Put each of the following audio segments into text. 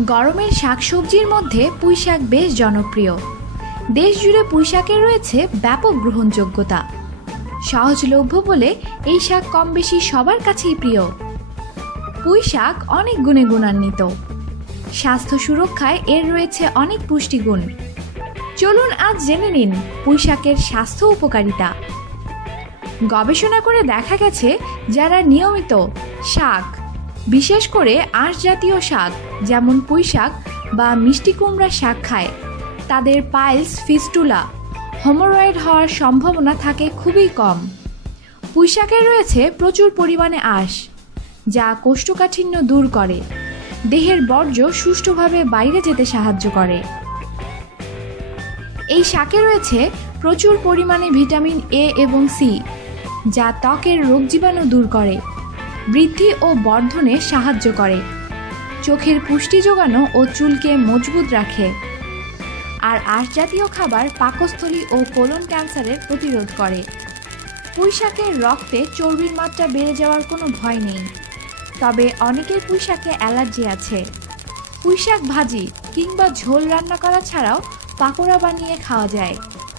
গরমের শাকসবজির মধ্যে পুঁই শাক বেশ জনপ্রিয়। দেশ জুড়ে পুঁই শাকের রয়েছে ব্যাপক গ্রহণযোগ্যতা। সহজলভ্য বলে এই শাক কম বেশি সবার কাছেই প্রিয়। পুঁই শাক অনেক গুণে গুণান্বিত। স্বাস্থ্য সুরক্ষায় এর রয়েছে অনেক পুষ্টিগুণ। চলুন আজ জেনে নিন পুঁই শাকের স্বাস্থ্য উপকারিতা। গবেষণা করে দেখা গেছে যারা নিয়মিত শাক বিশেষ করে আঁশ জাতীয় শাক যেমন পুঁই শাক বা মিষ্টি কুমড়া শাক খায়। তাদের পাইলস ফিস্টুলা, হোমোরয়েড হওয়ার সম্ভাবনা থাকে খুবই কম। পুঁইশাকে রয়েছে প্রচুর পরিমাণে আঁশ, যা কোষ্ঠকাঠিন্য দূর করে। দেহের বর্জ্য সুষ্ঠুভাবে বাইরে যেতে সাহায্য করে। এই শাকে রয়েছে প্রচুর পরিমাণে ভিটামিন এ এবং সি, যা ত্বকের রোগ জীবাণু দূর করে। বৃদ্ধি ও বর্ধনে সাহায্য করে। চোখের পুষ্টি যোগানো ও চুলকে মজবুত রাখে। আর আঁশ জাতীয় খাবার পাকস্থলী ও কোলন ক্যান্সারের প্রতিরোধ করে। পুঁইশাকের রক্তে চর্বির মাত্রা বেড়ে যাওয়ার কোনো ভয় নেই। তবে অনেকের পুঁইশাকে অ্যালার্জি আছে। পুঁইশাক ভাজি কিংবা ঝোল রান্না করা ছাড়াও পাকোড়া বানিয়ে খাওয়া যায়।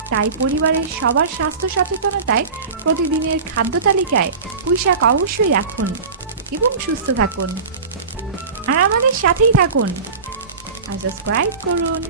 তাই পরিবারের সবার স্বাস্থ্য সচেতনতায় প্রতিদিনের খাদ্য তালিকায় পুঁইশাক অবশ্যই রাখুন এবং সুস্থ থাকুন। আর আমাদের সাথেই থাকুন। আর সাবস্ক্রাইব করুন।